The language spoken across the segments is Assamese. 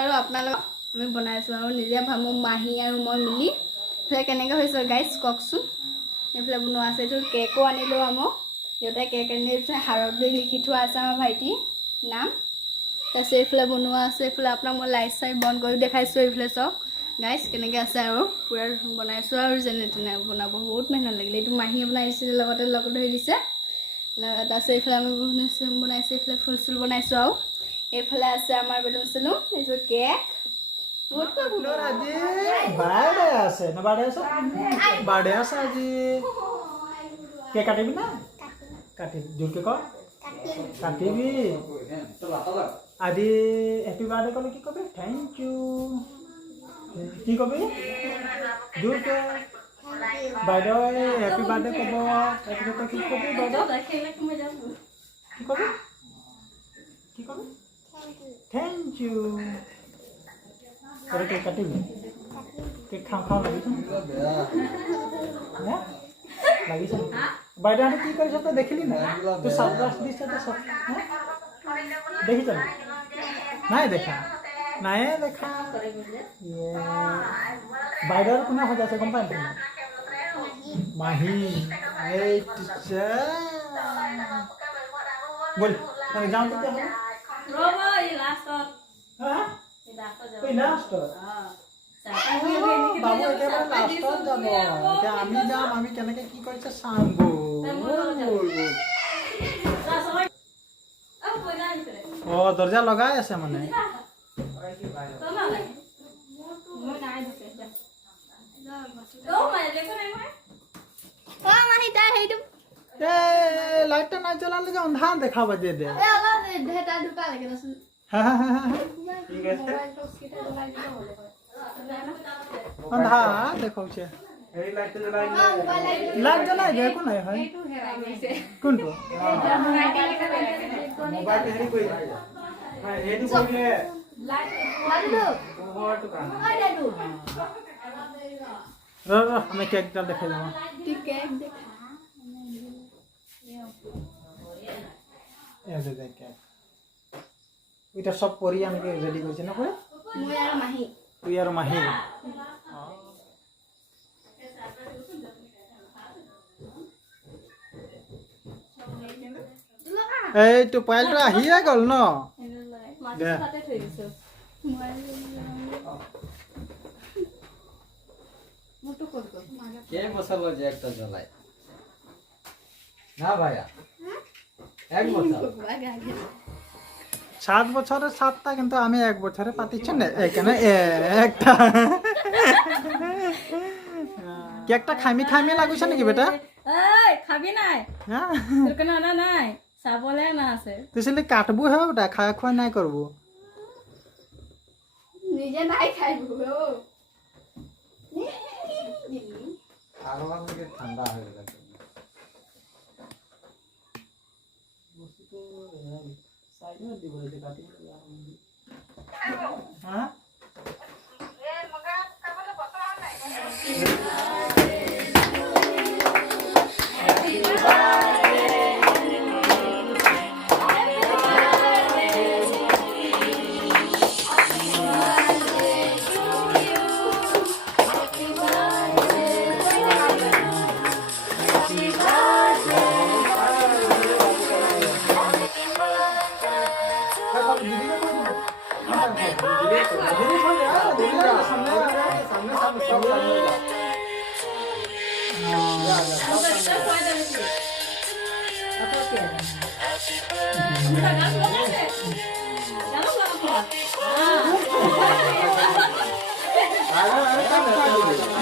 আৰু আপোনালোক আমি বনাইছোঁ আৰু নিজে ভাবো মাহী আৰু মই মিলি এইফালে কেনেকৈ হৈছে গাইজ কওকচোন এইফালে বনোৱা আছে এইটো কেকো আনিলোঁ আমাক দেউতাই কেক আনি হাৰত দি লিখি থোৱা আছে আমাৰ ভাইটিৰ নাম তাৰপিছত এইফালে বনোৱা আছে এইফালে আপোনাক মই লাইট চাইট বন্ধ কৰি দেখাইছোঁ এইফালে চাওক গাইজ কেনেকৈ আছে আৰু পূৰা বনাইছোঁ আৰু যেনে তেনে বনাব বহুত মেহনত লাগিলে এইটো মাহীয়ে বনাইছিলে লগতে লগত ধৰি দিছে তাৰপিছত এইফালে আমি বনাইছোঁ এইফালে ফুল চুল বনাইছোঁ আৰু এইফালে আছে আমাৰ বেলুন চেলুন এইটো কেক বহুত আজি বাৰ্থডে আছে না বাৰ্থডে আছে আজি কেক কাটিবি না কাটিবি জোৰকে ক কাটিবি আজি হেপী বাৰ্থডে ক'লে কি কবি থেংক ইউ কি কবি জোৰকে বাইদেউ হেপী বাৰ্থডে ক'ব তাৰপিছত কি কবি বাইদেউ কি কবি কি কবি থেংক ইউ কেক কাটিবি কেক খাওঁ লাগিছে লাগিছে বাইদেউহঁতে কি কৰিছে তই দেখিলি না তোৰ চাৰ্প্ৰাইজ দিছে তই চব দেখিছ নাই দেখা বাইদেউৰ কোনে সজাইছে গম পাই মাহী এই টিচাৰ বল আমি যাওঁ তেতিয়াহ'লে আমি যাম আমি কেনেকে কি কৰিছে চাম দৰ্জা লগাই আছে মানে লাইটটা নাই জ্বলালে যে অন্ধাৰ দেখাব দে অন্ধাৰ দেখাওছে লাইট জ্বলাই দে একো নাই হয় কোনটো আমি কেকটা দেখাই যাম এটা সব পরি আমাকে রেডি করছে না করে তুই আর মাহি এই তো পাইলটা আহিয়ে গল ন কে বসালো যে একটা জ্বলায় না ভাইয়া এক বছর 7 বছরের 7টা কিন্তু আমি 1 বছরে পাতিছি না এখানে একটা কেকটা খামি লাগিছে নাকি বেটা এই খাবি নাই হ্যাঁ তোর কেন না নাই চাবলে না আছে তুই সেলে কাটবো হে বেটা খাওয়া নাই করব নিজে নাই খাইবো আরো আমাকে ঠান্ডা হয়ে গেছে সাইড में दी बोले काटी हां ए मगा काबले बता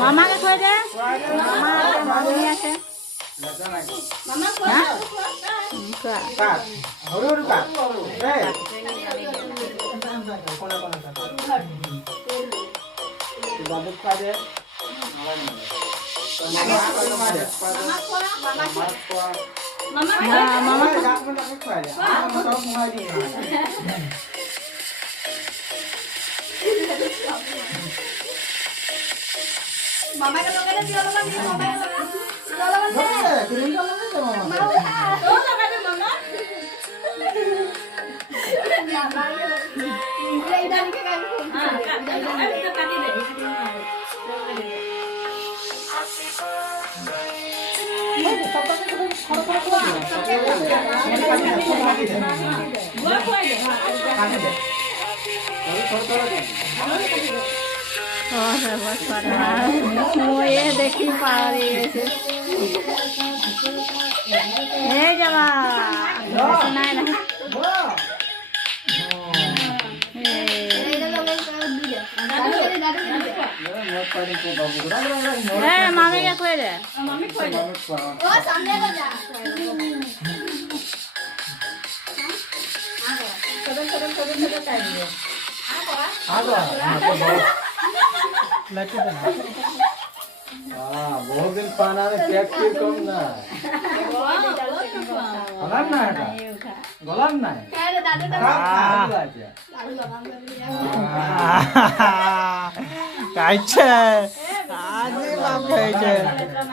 मामा के खोय दे मामा मामी আছে मामा खोय का हरु का ए बाबू का दे मामा मामा का लगा दे दिया लगा दिया मामा का लगा दे क्रीम का लगा दे मामा तो लगा दे मामा ये देखी पा रही है जमा सुनाए ना मामी क्या खोए रे मामी खोए रे ओ सामने को जा कदम चाहिए बहुत दिन पाना में क्या कम ना गलाम ना है गलाम ना है कायचे आजी बाप कायचे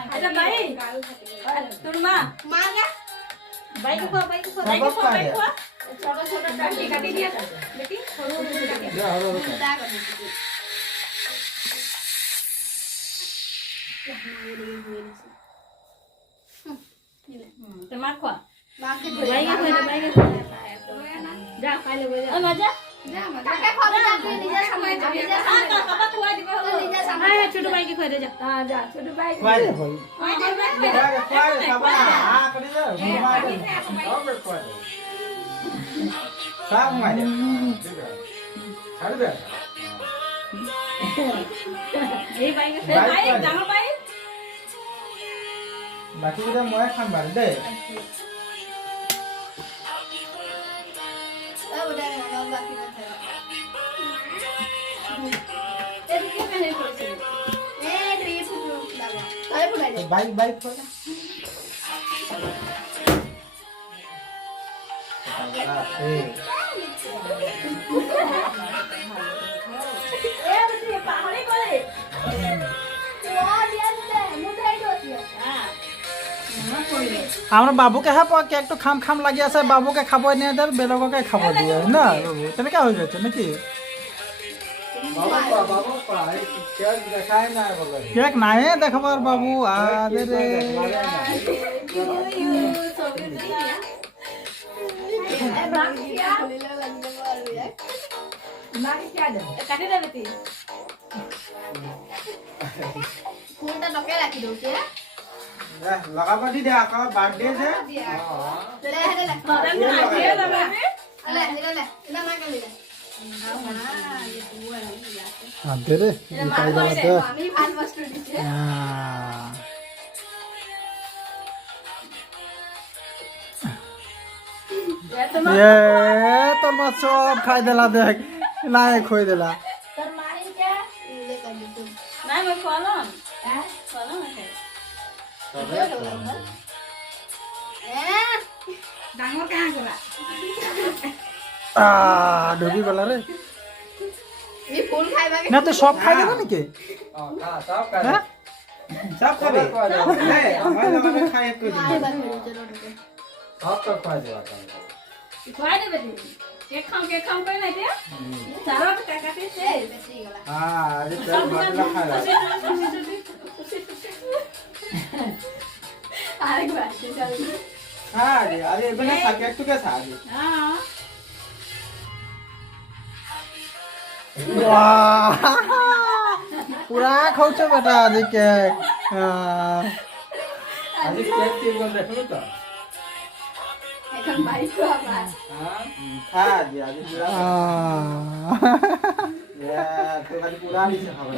अच्छा भाई तुम मां का भाई को छोटा छोटा काटी दिया बेटी टमाटर खा बाकी भाई के जा खा ले जा मजा काका खा जा निजा समय निजा हां काका तू आ दिबे हो निजा समय हां छोटू भाई के खा दे जा हां जा छोटू भाई भाई भाई सब हां कर दे साफ मार छाड़ दे ए भाई के भाई जानो भाई बाकी के মই খাম বারে দে बाइक बाइक खोला আমরা বাবুকে হ্যাঁ কেকটো খাম খাম লাগি আছে বাবুকে খাব নিয়ে দেয় বেলেগকে খাব দিয়ে না বাবু তেনেকা হৈ গৈছে নাকি কেক নাই দেখাবার বাবু আরে রে लगाबा दी दे आका बर्थडे से दे रे निकाल दे ये তোর মা সব খাই দেলা দেখ নাই খই দেলা তোর মারি কে নাই মই খোয়ালাম হ্যাঁ খোয়ালাম ডাঙর কাঁ করা ডুবি গলা রে নি ফুল খাইবা না তো সব খাই দেব নাকি सब कर सब खाबे ए भाई लोग खाए को दी सब तो खा देवा खुआ दे बेटी के खाओ कोई नहीं दे सारा काका से बेसी गला हां आज चल बाटला खा ला अरे बात चल हां अरे बना खा के तू कैसा आज हां वाह पूरा खाउछ बेटा आज केक आज केक के बोल रहे तो এখন বাইক তো আবার हां खा दे आज पूरा या तो खाली पूरा नहीं से खावा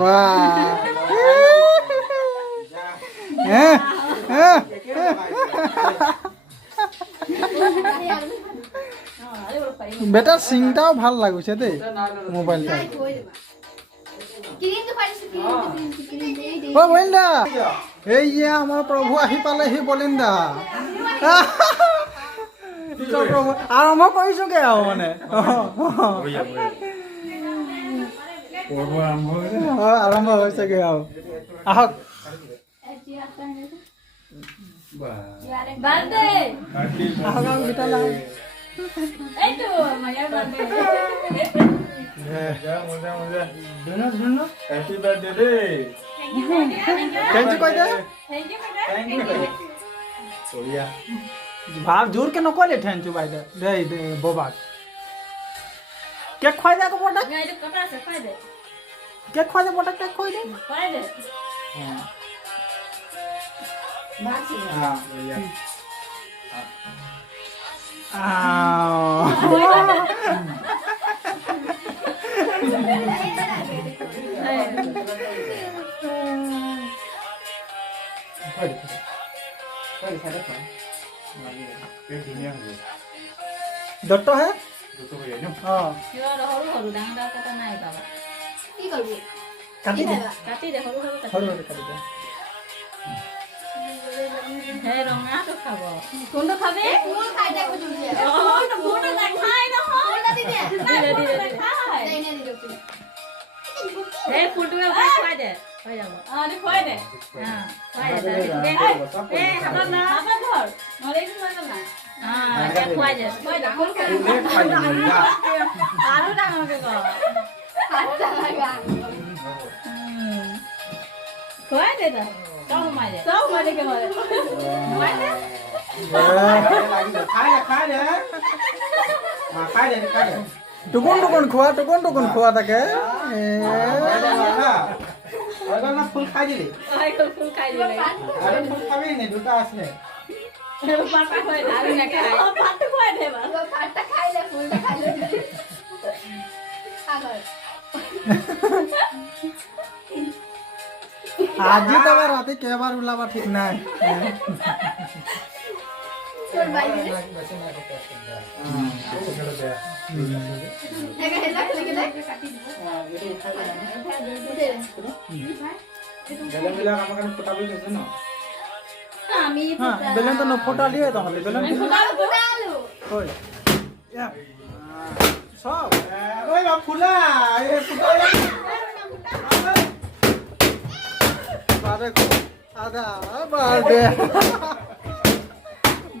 वाह বেটা সিংটাও ভাল লাগিছে দেই মোবাইলটা ও বলিন্দা এই যে আমার প্রভু আহি পালেহি বলিন্দা প্রভু আরম্ভ কৰিছোগে আৰু মানে আৰম্ভ হৈছেগে আৰু আহক বাৰ্থডে আহক আৰু ভিতৰলৈ এইটো মায়াৰ বাৰ্থডে মজা মজা দুনো হ্যাপি বার্থডে রে थैंक यू কই দে থ্যাংক ইউ সোয়া ভাব জোর কে নকলে थैंक यू ভাই দে বাবা কেক খাই দে কো বড় এইটো কটা আছে খাই দে কেক খাই দে বড় কেক খাই দে খাই দে हां सोया দত্ত হে हाँ সিওর হৰু হৰু ডাঙৰ কটা নাই বাবা কি কৰবি কাটি দে কাটি দে হৰু হৰু কাটি হৰু হৰু কাটি দে হে ৰঙাটো খাব কোনটো খাবি কোন খাই দে কো জুলিয়া অ তো মোৰটো নাখাই নহয় কোনটা দি দে দি খাই দে নে দি দে হে ফুলটো খাই দে হৈ যাব আ দে খাই দে খাই দে এ হাতত না হাতত ধৰ নলে এইটো লৈ না এতিয়া খুৱাই দে ফুল খাই আৰু ডাঙৰকে ক আৰু ডাঙৰকে খুৱাই দে তা চব মাই দে কে মাৰে খুৱাই দে खाए दे हां खाए दे টুকুন খোৱা তাকে अगर ना फुल खा दिले আই ফুল খাই দিলে अरे फुल खाबे ने दुटा आसले পাটা খুৱাই দে আৰু নাখাই পাটা খুৱাই দে বা পাটা খাইলে ফুলটা খাইলে আগৰ আজি তো রাতে কেবার উলাবা ঠিক নাই তোর বাইরে হেলা খেলে কাটি দিব বেলা বেলা আমাকে ফটাবি দিছে না আমি হ্যাঁ বেলুন তো ফোটা দিয়ে তাহলে বেলুন ফুটালো কই ইয়া সব ওই বাপ ফুলা এ ফুটা বাদে আদা বাদে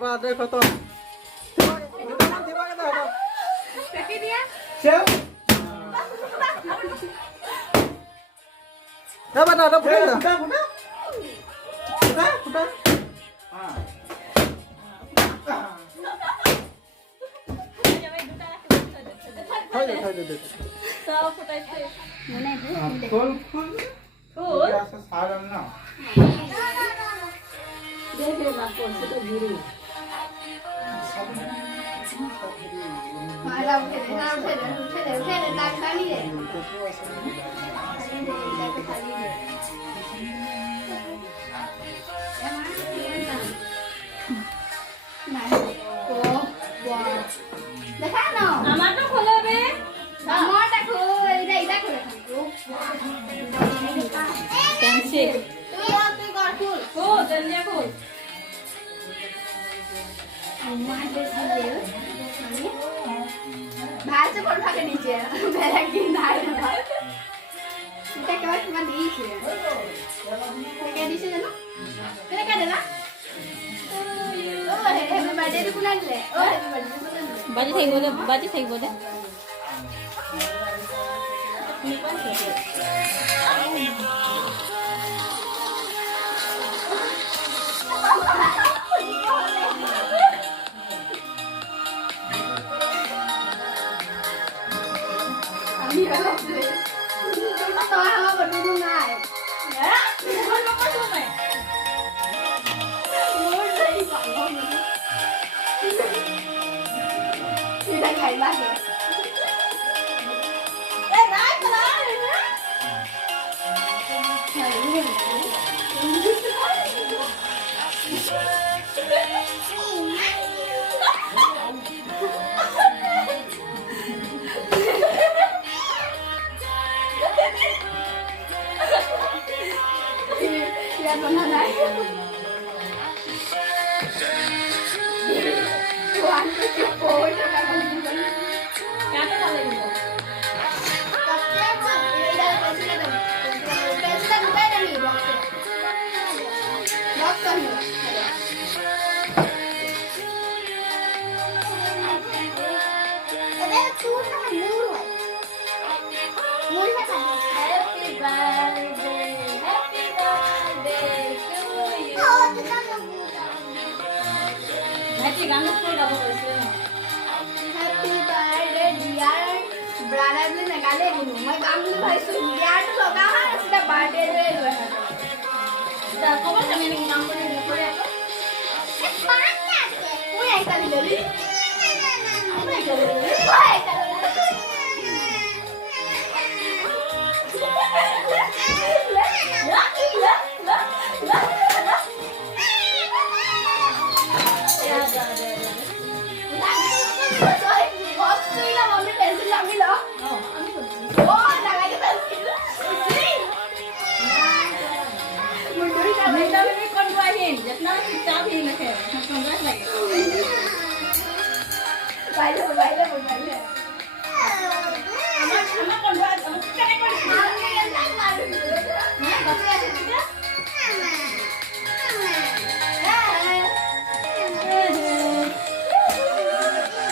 বাদে কত কাটি দিয়া সেও এ বাদা এটা ফুটা ফুটা ফুটা ফুটা ফুটা हां খাই দে সব ফুটাইছে মনে फुल फुल ফুল ऐसा सारन ना দেখ রে বাপ তো গুরু মারা উঠে দে না খালি রে দেখা না আমারটা খোলো রে আমারটা খোল এটা খোলে পেন্সিল তুই কর খোল জলদি খোল আমার বেশি দে ভাইছে পড় থাকে নিচে বেলা কি নাই না এটা কেমন তোমার দিয়েছে কে দিয়েছে জানো কেন কে দিলা ও হ্যাপি বার্থডে টু কুনালে ও হ্যাপি বার্থডে বাজি থাকবো দে আমি ভালো হবে তো আমার বন্ধু নাই হ্যাঁ কোন লোক আছে মোর যাই পাবো এটা খাই লাগে এ নাই তো ya no nada cuánto tiempo voy a sacar con el ¿qué te sale eso? Happy birthday dear brother বুলি নাগালে কোনো মই গাম বুলি ভাবিছো ডিয়াৰটো লগা হয় এটা বাৰ্থডে লৈ লৈ দা কবৰ কামে নি নাম কৰি নকৰে আকৌ মই আইতা দিলি মই আইতা Baile.